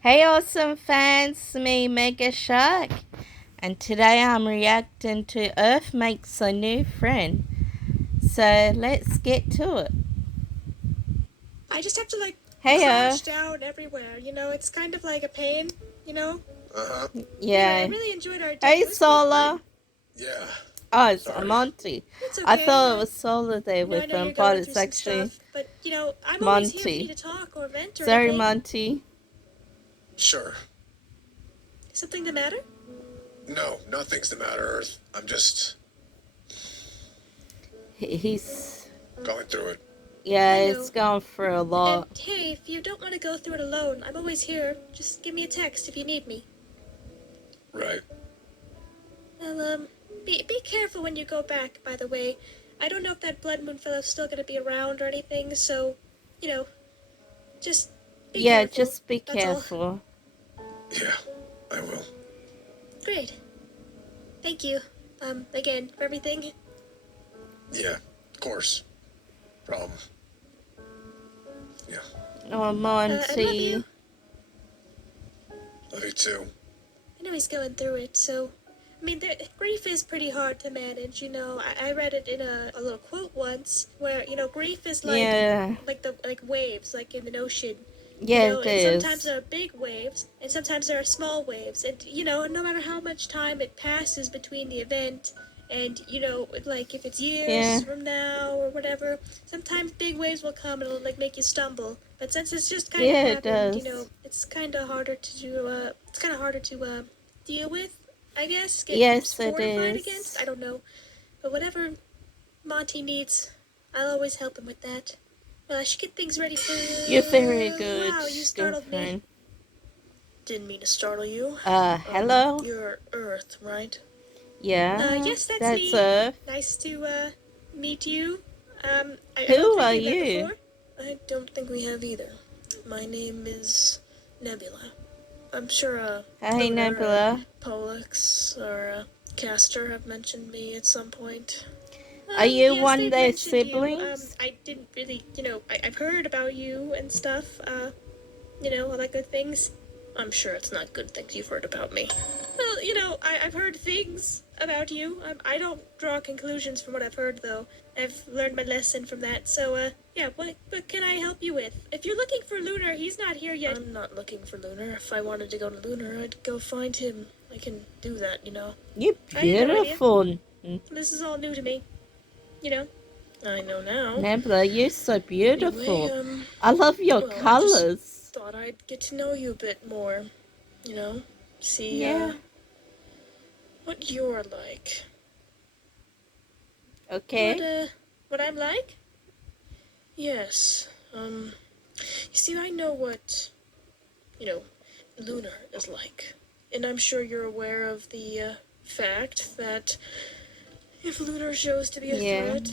Hey awesome fans, me Megashark, and today I'm reacting to Earth Makes a New Friend. So let's get to it. I just have to Hey crouch Earth. down everywhere. It's kind of like a pain. You know. Anyway, I Yeah. really enjoyed our date. Hey It was a lot of fun. Solar. Yeah, Oh, it's sorry. Monty. It's I okay. thought it was Solar there I with know him, you're but going through it's some actually stuff, but I'm always here if you Monty. need to talk or vent or Sorry, anything. Monty. Sure. Something the matter? No, nothing's the matter, Earth. I'm just He's going through it. yeah, I it's know. gone through a And lot. hey, if you don't want to go through it alone, I'm always here. Just give me a text if you need me. Right. Well, be careful when you go back. By the way, I don't know if that Blood Moon fellow's still gonna be around or anything. So, you know, just be Yeah, careful. just be That's all. careful. Yeah, I will. Great. Thank you. Again, for everything. Yeah, of course. Problem. Yeah. Oh, I love you. Monty. Love you too. I know he's going through it, so. Grief is pretty hard to manage, I read it in a little quote once where, grief is Yeah. like waves, like in an ocean. Yeah, it And sometimes is. there are big waves, and sometimes there are small waves. And, no matter how much time it passes between the event, and, like if it's Yeah. years from now or whatever, sometimes big waves will come and it'll, like, make you stumble. But since it's just kind of Yeah, it happened, does. it's kind of harder to deal with, I guess, get Yes, it fortified against. is. I don't know. But whatever Monty needs, I'll always help him with that. Well, I should get things ready for. You're very good, Wow, you startled me. girlfriend. Didn't mean to startle you. Hello? You're Earth, right? Yeah, Yes, that's that's me. Earth. Nice to, meet you. I don't Who think are we've met you? before. I don't think we have either. My name is Nebula. I'm sure, Hey, Lunar or Nebula. Pollux or, Castor have mentioned me at some point. Are you Yes, one of they've their mentioned you. siblings? I didn't really, I've heard about you and stuff. All that good things. I'm sure it's not good things you've heard about me. Well, I've heard things about you. I don't draw conclusions from what I've heard, though. I've learned my lesson from that. So, yeah, what can I help you with? If you're looking for Lunar, he's not here yet. I'm not looking for Lunar. If I wanted to go to Lunar, I'd go find him. I can do that. You're I had no idea. beautiful. This is all new to me. You know? I know now. Nebula, you're so Anyway, beautiful. I love your well, I just colors. thought I'd get to know you a bit more. See, Yeah. what you're like. Okay. What I'm like? Yes. You see, I know what, Lunar is like. And I'm sure you're aware of the, fact that if Lunar shows to be a Yeah. threat,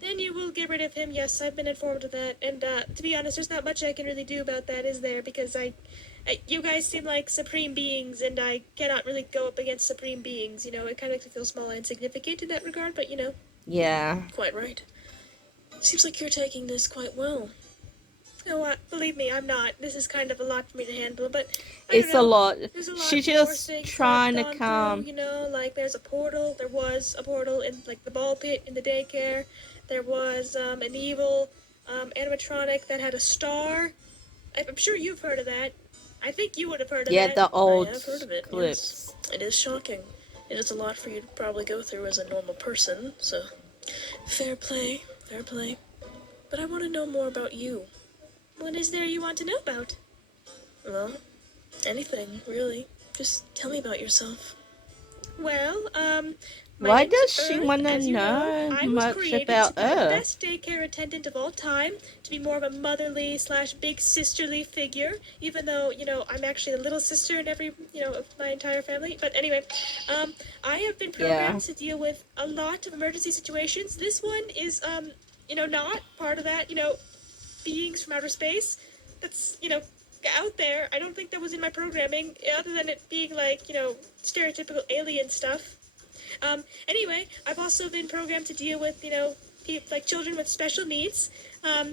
then you will get rid of him. Yes, I've been informed of that. And, to be honest, there's not much I can really do about that, is there? Because you guys seem like supreme beings, and I cannot really go up against supreme beings. It kind of makes me feel small and insignificant in that regard, but, Yeah. quite right. Seems like you're taking this quite well. Believe me, I'm not. This is kind of a lot for me to handle, but I don't It's a know. lot. There's a lot She's more just things I've trying to gone through, calm. like there was a portal in, like, the ball pit in the daycare. There was, an evil, animatronic that had a star. I'm sure you've heard of that. I think you would have heard of Yeah, that. the old I have heard of it, clips. yes. It is shocking. It is a lot for you to probably go through as a normal person, so fair play, fair play. But I want to know more about you. What is there you want to know about? Well, anything, really. Just tell me about yourself. Well, my Why name is does she Earth, want to as you know. know I was much created to about be the Earth? best daycare attendant of all time, to be more of a motherly slash big sisterly figure, even though, I'm actually a little sister in every, of my entire family. But anyway, I have been Yeah. programmed to deal with a lot of emergency situations. This one is, not part of that, beings from outer space. That's, out there. I don't think that was in my programming, other than it being like, stereotypical alien stuff. Anyway, I've also been programmed to deal with, like children with special needs.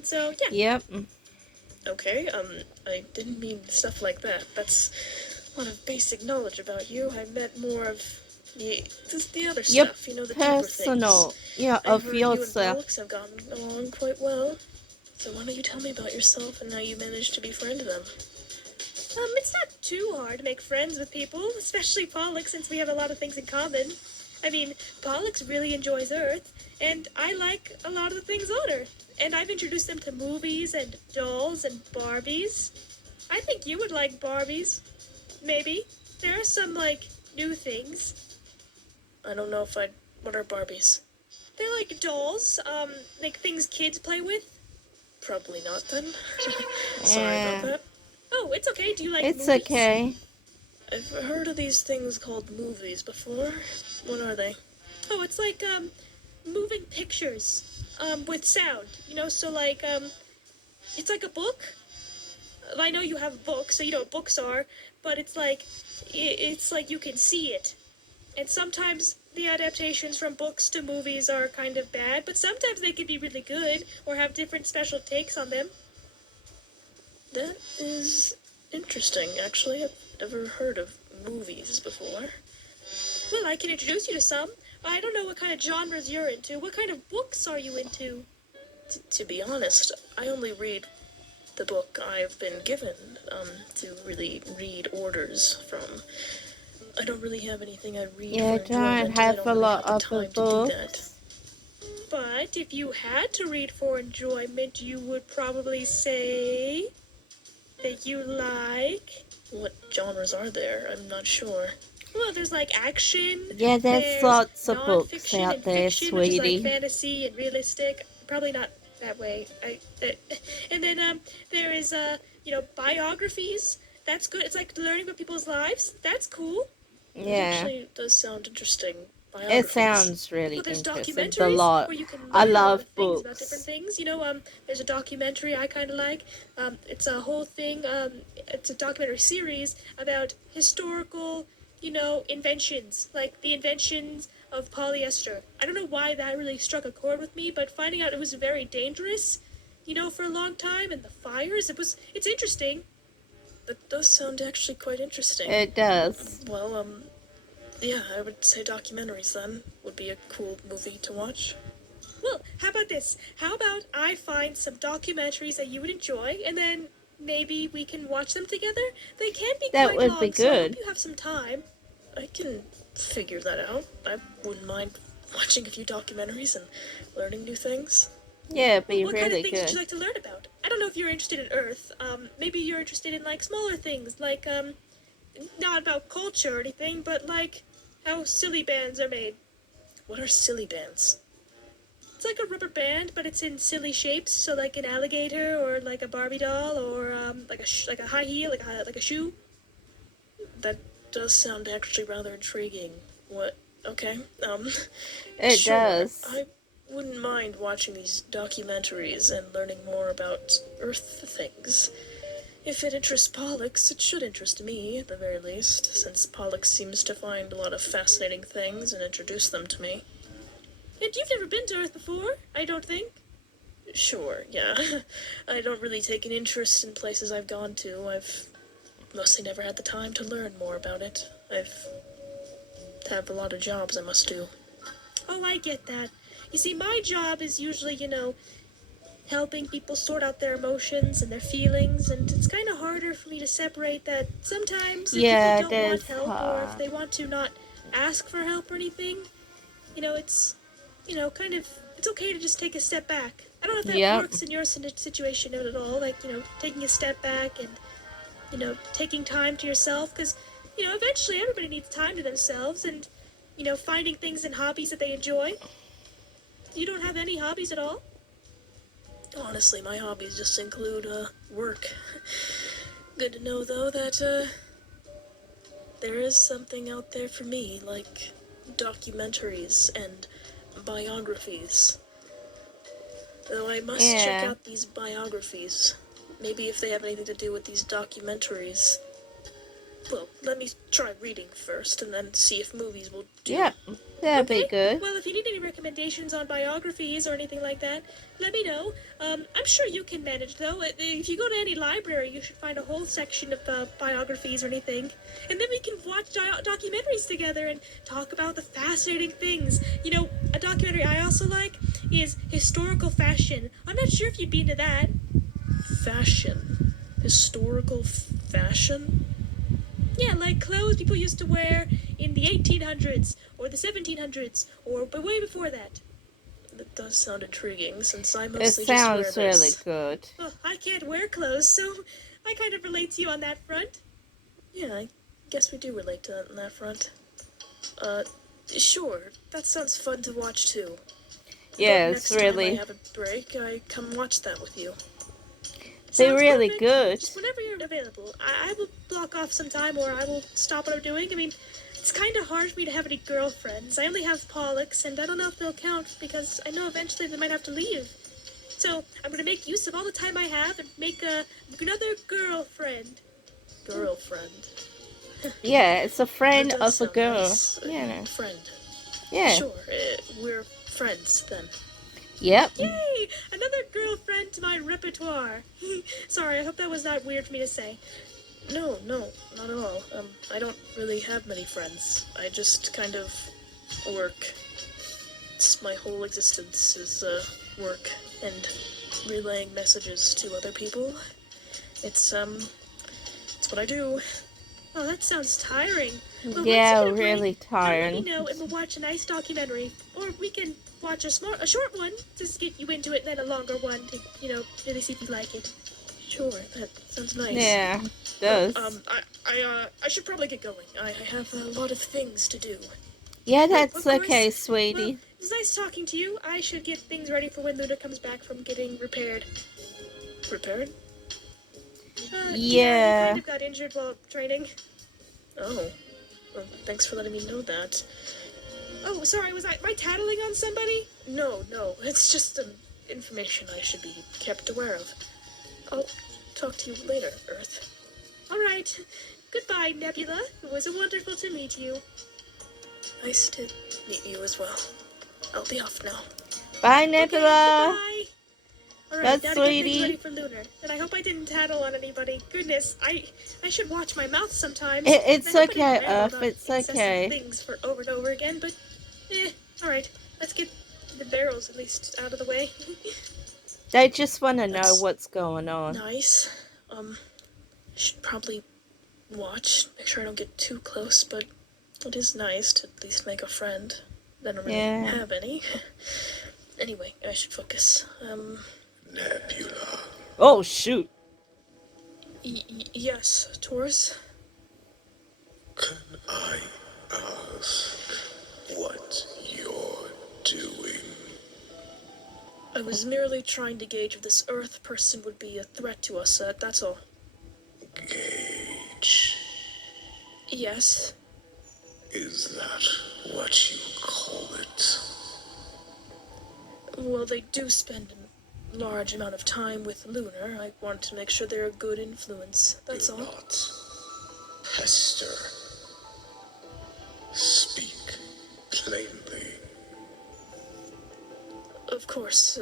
So yeah. Yep. Okay, I didn't mean stuff like that. That's a lot of basic knowledge about you. I meant more of the other Your stuff, the deeper things. personal, yeah, I've of heard you and yourself. Pollux have gotten along quite well. So why don't you tell me about yourself and how you managed to befriend them? It's not too hard to make friends with people, especially Pollux, since we have a lot of things in common. I mean, Pollux really enjoys Earth, and I like a lot of the things on Earth. And I've introduced them to movies and dolls and Barbies. I think you would like Barbies. Maybe. There are some, new things. I don't know if I'd... What are Barbies? They're like dolls, like things kids play with. Probably not, then. Sorry about Yeah, that. Oh, it's okay. Do you like it's movies? okay. I've heard of these things called movies before. What are they? Oh, it's like, moving pictures, with sound. So it's like a book. I know you have books, so you know what books are, but it's like you can see it. And sometimes the adaptations from books to movies are kind of bad, but sometimes they can be really good or have different special takes on them. That is interesting, actually. I've never heard of movies before. Well, I can introduce you to some. I don't know what kind of genres you're into. What kind of books are you into? To be honest, I only read the book I've been given, to really read orders from. I don't really have anything I read Yeah, I for don't enjoyment, and I have don't a really lot have the of time to do that. books. But if you had to read for enjoyment, you would probably say that you like... What genres are there? I'm not sure. Well, there's action, Yeah, there's there's lots of books non-fiction out and there, fiction, which is like sweetie. fantasy and realistic. Probably not that way. And then there is biographies. That's good. It's like learning about people's lives. That's cool. It Yeah, actually does sound interesting. it Biographies. sounds really Well, there's interesting. A documentaries lot. where you can I learn a lot love of things about different books. things. There's a documentary I kind of like. It's a whole thing. It's a documentary series about historical, inventions, like the inventions of polyester. I don't know why that really struck a chord with me, but finding out it was very dangerous, for a long time, and the fires, it's interesting. That does sound actually quite interesting. It does. Well, yeah, I would say documentaries then would be a cool movie to watch. Well, how about this? How about I find some documentaries that you would enjoy, and then maybe we can watch them together? They can be That quite would be long, so I hope good. you have some time. I can figure that out. I wouldn't mind watching a few documentaries and learning new things. Yeah, it'd be What kind of really things would you good. like to learn about? I don't know if you're interested in Earth. Maybe you're interested in smaller things, not about culture or anything, but how silly bands are made. What are silly bands? It's like a rubber band, but it's in silly shapes. So like an alligator, or like a Barbie doll, or like a high heel, like a shoe. That does sound actually rather intriguing. What? Okay. It Sure. does. I wouldn't mind watching these documentaries and learning more about Earth things. If it interests Pollux, it should interest me, at the very least, since Pollux seems to find a lot of fascinating things and introduce them to me. And you've never been to Earth before, I don't think? Sure, yeah. I don't really take an interest in places I've gone to. I've mostly never had the time to learn more about it. I've have a lot of jobs I must do. Oh, I get that. You see, my job is usually, helping people sort out their emotions and their feelings, and it's kind of harder for me to separate that sometimes if people Yeah, don't want that's help, or if hard. they want to not ask for help or anything, it's, kind of, it's okay to just take a step back. I don't know if that Yep. works in your situation at all, taking a step back and, taking time to yourself, because, eventually everybody needs time to themselves, and, finding things and hobbies that they enjoy. You don't have any hobbies at all? Honestly, my hobbies just include, work. Good to know, though, that, there is something out there for me, like documentaries and biographies. Though I must check Yeah. out these biographies. Maybe if they have anything to do with these documentaries. Well, let me try reading first, and then see if movies will do. Yep, that'd be good. Well, if you need any recommendations on biographies or anything like that, let me know. I'm sure you can manage, though. If you go to any library, you should find a whole section of biographies or anything. And then we can watch documentaries together and talk about the fascinating things. You know, a documentary I also like is historical fashion. I'm not sure if you'd be into that. Fashion? Historical fashion? Yeah, like clothes people used to wear in the 1800s or the 1700s or way before that. That does sound intriguing, since I It mostly just wear sounds really this. good. Well, I can't wear clothes, so I kind of relate to you on that front. Yeah, I guess we do relate to that on that front. Sure, that sounds fun to watch too. Yeah, But it's next time I really, have a break, I come watch that with you. they're Sounds really perfect. good. Just whenever you're available, I will block off some time, or I will stop what I'm doing. I mean, it's kind of hard for me to have any girlfriends. I only have Pollux, and I don't know if they'll count because I know eventually they might have to leave. So I'm gonna make use of all the time I have and make another girlfriend. Girlfriend. Yeah, it's a friend That does of a sound girl. nice. Yeah, Friend. yeah. Sure, we're friends then. Yep. Yay! Another girlfriend to my repertoire. Sorry, I hope that was not weird for me to say. No, not at all. I don't really have many friends. I just kind of work. It's my whole existence is work and relaying messages to other people. It's what I do. Oh, that sounds tiring. Well, Yeah, once you get a break, really come let me tiring. know and we'll watch a nice documentary. Or we can watch a short one, just get you into it, and then a longer one to, really see if you like it. Sure, that sounds nice. Yeah, it does. I should probably get going. I have a lot of things to do. Yeah, that's Of course. okay, sweetie. Well, it was nice talking to you. I should get things ready for when Luna comes back from getting repaired. Repaired? Yeah, you Yeah. kind of got injured while training. Oh. Well, thanks for letting me know that. Oh, sorry, am I tattling on somebody? No, it's just information I should be kept aware of. I'll talk to you later, Earth. All right. Goodbye, Nebula. It was wonderful to meet you. Nice to meet you as well. I'll be off now. Bye, Nebula. Okay, goodbye. All right, That's now to get things sweetie. ready for Lunar. And I hope I didn't tattle on anybody. Goodness, I should watch my mouth sometimes. It's I hope I okay, didn't ramble Earth. about It's incessant okay. things for over and over again, but all right. Let's get the barrels at least out of the way. They just want to know That's what's going on. nice. I should probably watch, make sure I don't get too close, but it is nice to at least make a friend. I don't really have any. Anyway, I should focus. Nebula. Oh, shoot. Yes, Taurus? Can I ask what you're doing? I was merely trying to gauge if this Earth person would be a threat to us, that's all. Gauge. Yes. Is that what you call it? Well, they do spend a large amount of time with Lunar. I want to make sure they're a good influence, that's all. Do not pester. Speak plainly. Of course,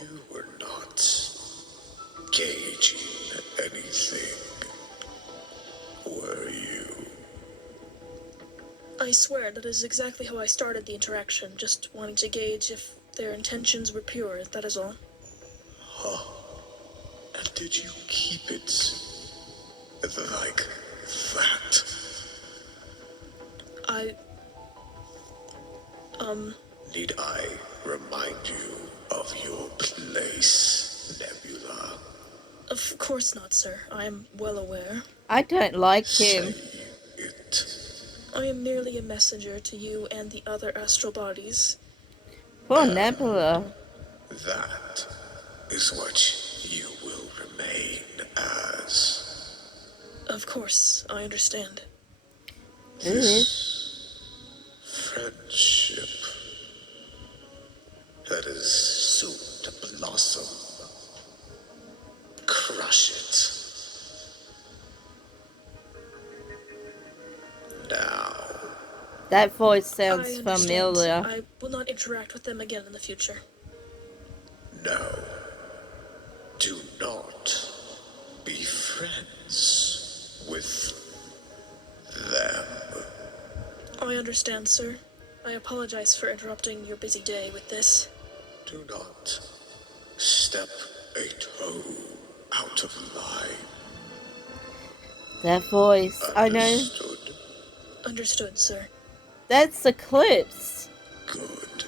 You were not gauging anything, were you? I swear that is exactly how I started the interaction, just wanting to gauge if their intentions were pure, that is all. Huh. And did you keep it like that? Need I remind you of your place, Nebula? Of course not, sir. I am well aware. I don't like him. Say it. I am merely a messenger to you and the other astral bodies. Poor Nebula. That is what you will remain as. Of course, I understand. This friendship that is soon to blossom. Crush it. That voice I sounds understand. familiar. I will not interact with them again in the future. No. Do not be friends with them. I understand, sir. I apologize for interrupting your busy day with this. Do not step a toe out of line. That voice, I know. Understood? Understood, sir. That's Eclipse. Good.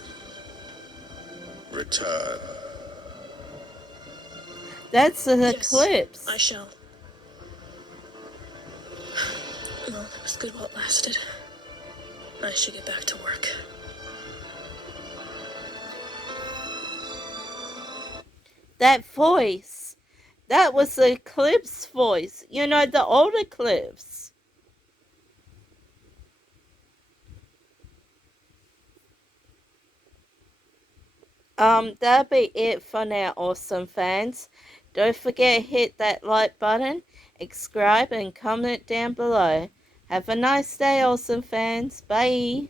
Return. That's an Yes, Eclipse. I shall. Well, that was good while it lasted. I should get back to work. That voice. That was the Eclipse voice. You know, the old Eclipse. That'll be it for now, awesome fans. Don't forget to hit that like button, subscribe, and comment down below. Have a nice day, awesome fans. Bye.